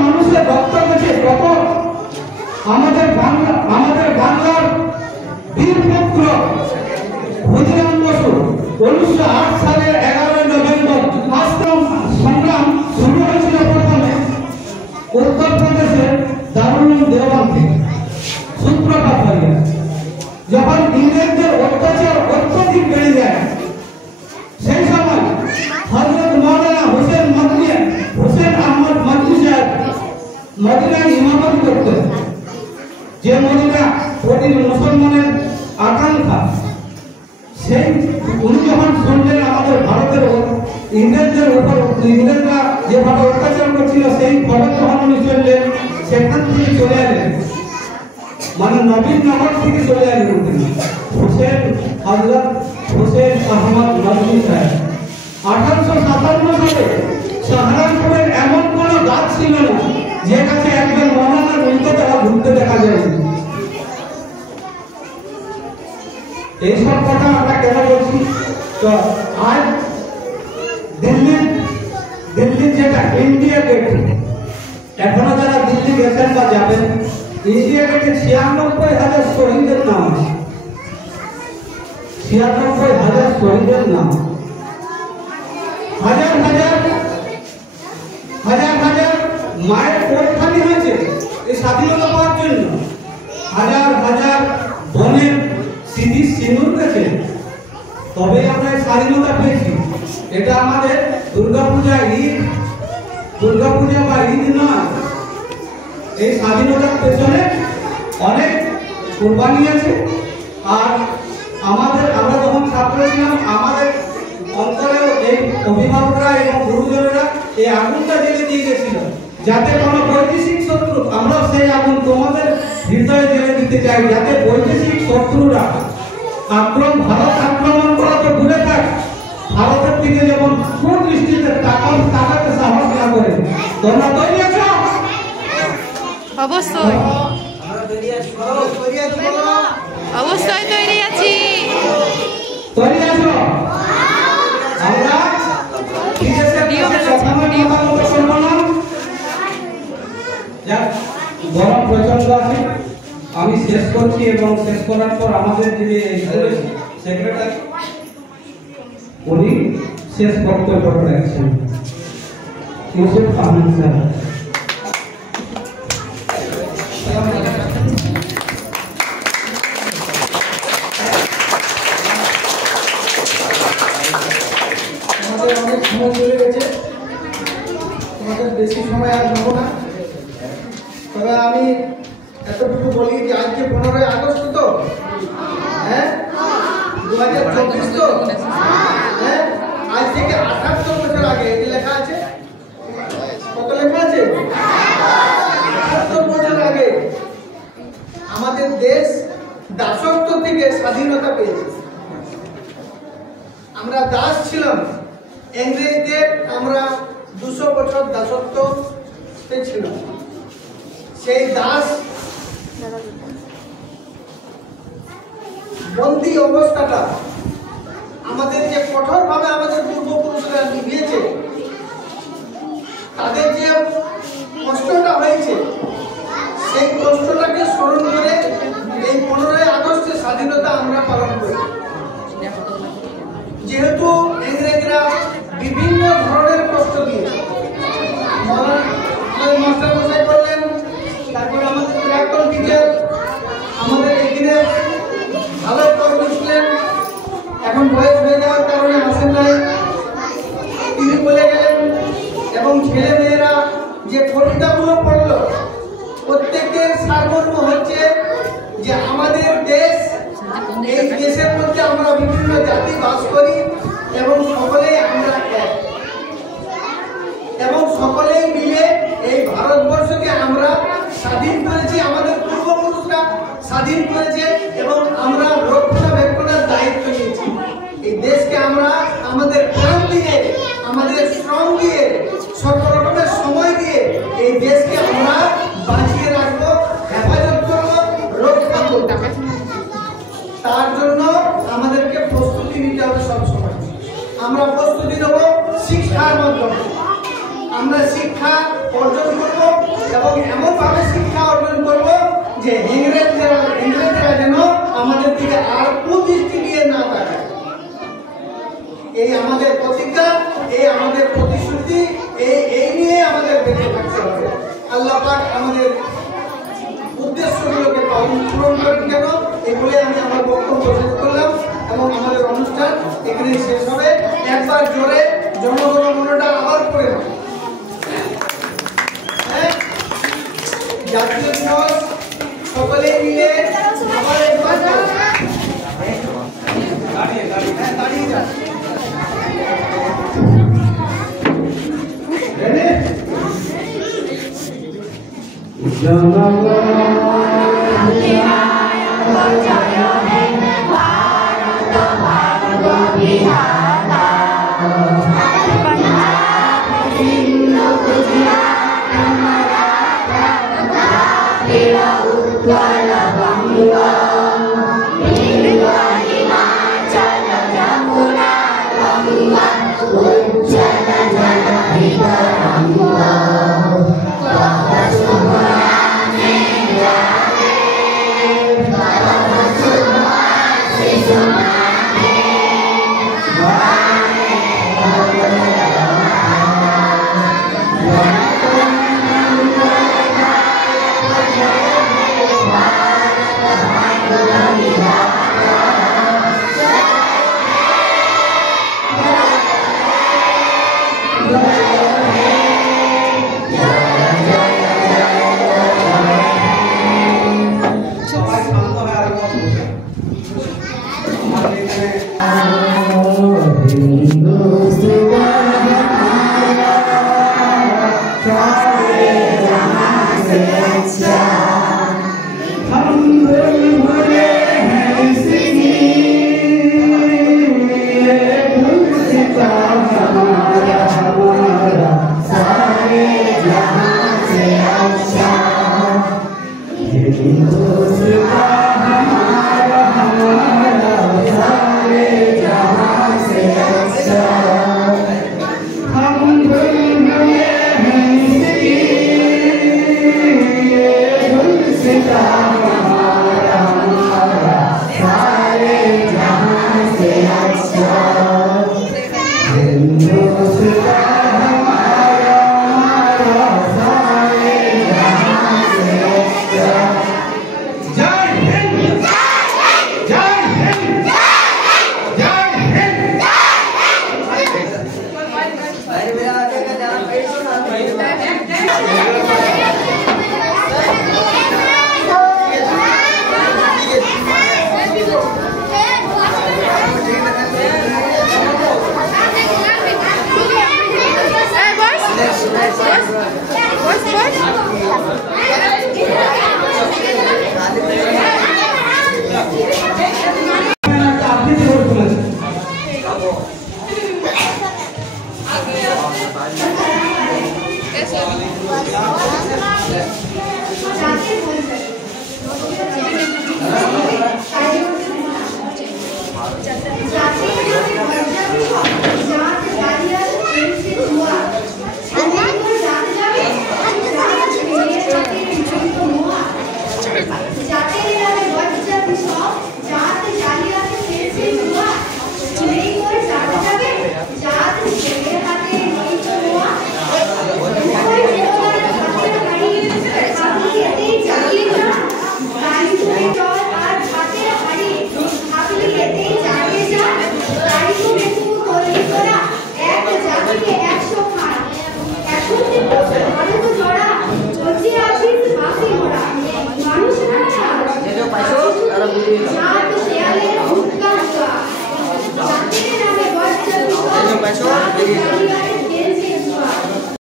মানুষের রক্ত গেছে, কত আমাদের বাংলার বীরপুত্র ক্ষুদিরাম বসু 1908 সালের 11 নভেম্বর সংগ্রাম শুরু হয়েছিল প্রথমে উত্তরপ্রদেশের দারুল দেওবন্দ থেকে সূত্রপাত হয়ে। যখন ইংরেজদের অত্যাচার অত্যধিক বেড়ে যায়, সেই সময় হযরত মাওলানা হোসেন আহমদ মদনী সাহেব মদিনায় ইমামত করতেন, যে মদিনা প্রতিটি মুসলমানের আকাঙ্ক্ষা। সেই উনি যখন শুনলেন আমাদের ভারতের ইংরেজদের উপর ইংরেজরা যেভাবে অত্যাচার করছিল, সেই খবর যখন উনি শুনলেন, সেখান থেকে চলে এলেন, মানে নবীনগর থেকে চলে এলেন হযরত হোসেন আহমদ মদনী সাহেব। 1857 সালে সাহারানপুরের এমন কোন গাছ ছিল না যে গাছে একজন মৌলানার উল্টো তারা ঘুরতে দেখা যায়। এইসব কথা আমরা কেন বলছি? তো আজ দিল্লির যেটা ইন্ডিয়া গেট, এখনো যারা দিল্লি গেছেন বা যাবেন, ইন্ডিয়া গেটে 96,000 শহীদের নাম আছে। 96,000 শহীদের নাম, হাজার হাজার মায়ের কোট খালি হয়েছে এই স্বাধীনতা পাওয়ার জন্য, হাজার বনের স্মৃতি সিঁদুর গেছে, তবে আমরা স্বাধীনতা পেয়েছি। এটা আমাদের দুর্গাপূজা বা ঈদ নয়। এই স্বাধীনতার পেছনে অনেক কোরবানি আছে। আর আমরা যখন ছাত্র ছিলাম, আমাদের অন্তরেও এই অভিভাবকরা এবং গুরুজনেরা এই আগুনটা জেলে দিয়ে গেছিল, যাতে কোনো বৈদেশিক শত্রু, আমরা সেই আগুন তোমাদের হৃদয়ে জেলে দিতে চাই, যাতে বৈদেশিক শত্রুরা ভারত আক্রমণ করা তো দূরে থাক, ভারতের দিকে যেমন কুদৃষ্টিতে তাকাতে সাহস না করে। তোমরা তৈরি আছো? অবশ্যই অবশ্যই তৈরি আছি। তৈরি আছো? আমরা গরম প্রচন্ড আছে। আমি শেষ করছি এবং শেষ করার পর আমাদের যে সেক্রেটারি উনি শেষ বক্তব্য রাখছেন, ইউসুফ আহমেদ সাহেব। আমাদের অনেক সময় চলে গেছে, তোমাদের বেশি সময় আর নেবো না। তবে আমি এতটুকু বলি যে আজকে 15ই আগস্ট তো, হ্যাঁ 2024 তো, হ্যাঁ আজ থেকে 78 বছর আগে এই লেখা আছে, কত লেখা আছে? 78 বছর আগে আমাদের দেশ দাসত্ব থেকে স্বাধীনতা পেয়েছে। আমরা দাস ছিলাম, ইংরেজদের আমরা 200 বছর দাসত্বে ছিলাম। সেই দাস বন্দী অবস্থাটা আমাদের যে কঠোরভাবে আমাদের পূর্বপুরুষরা নিভিয়েছে, তাদের যে কষ্টটা হয়েছে, সেই কষ্টটাকে স্মরণ করে এই 15ই আগস্টের স্বাধীনতা আমরা পালন করি। যেহেতু ইংরেজরা বিভিন্ন ধরনের কষ্ট দিয়েছে, মাস্টার মশাই বললেন, তারপর আমাদের প্রাক্তন টিচার আমাদের এখানে ভালো কর্মী ছিলেন, এখন বয়স হয়ে যাওয়ার কারণে আসেন নাই, তিনি বলে গেলেন। এবং ছেলে মেয়েরা যে কবিতাগুলো পড়ল, প্রত্যেকের সারমর্ম হচ্ছে যে আমাদের দেশ, এই দেশের মধ্যে আমরা বিভিন্ন জাতি বাস করি এবং সকলেই আমরা এক, এবং সকলেই মিলে এই ভারতবর্ষকে আমরা স্বাধীন করেছি, আমাদের পূর্বপুরুষরা স্বাধীন করেছে এবং আমরা রক্ষণাবেক্ষণের দায়িত্ব নিয়েছি। এই দেশকে আমরা আমাদের প্রাণ দিয়ে, আমাদের শ্রম দিয়ে, সকল রকমের সময় দিয়ে এই দেশকে আমরা বাঁচিয়ে রাখবো, হেফাজত করবো, রক্ষা করবো। তার জন্য আমাদেরকে প্রস্তুতি নিতে হবে সবসময়। আমরা প্রস্তুতি নেব শিক্ষার মাধ্যমে, আমরা শিক্ষা অর্জন করবো, অংশগ্রহণ করেন কেন এই বলে আমি আমার বক্তব্য শেষ করলাম এবং আমাদের অনুষ্ঠান এখানে শেষ হবে। একবার জোরে জনগণ মনটা আবার করে নাও। জাতীয় দিবস সকলে মিলে আবার একবার দাঁড়িয়ে যান। Beso,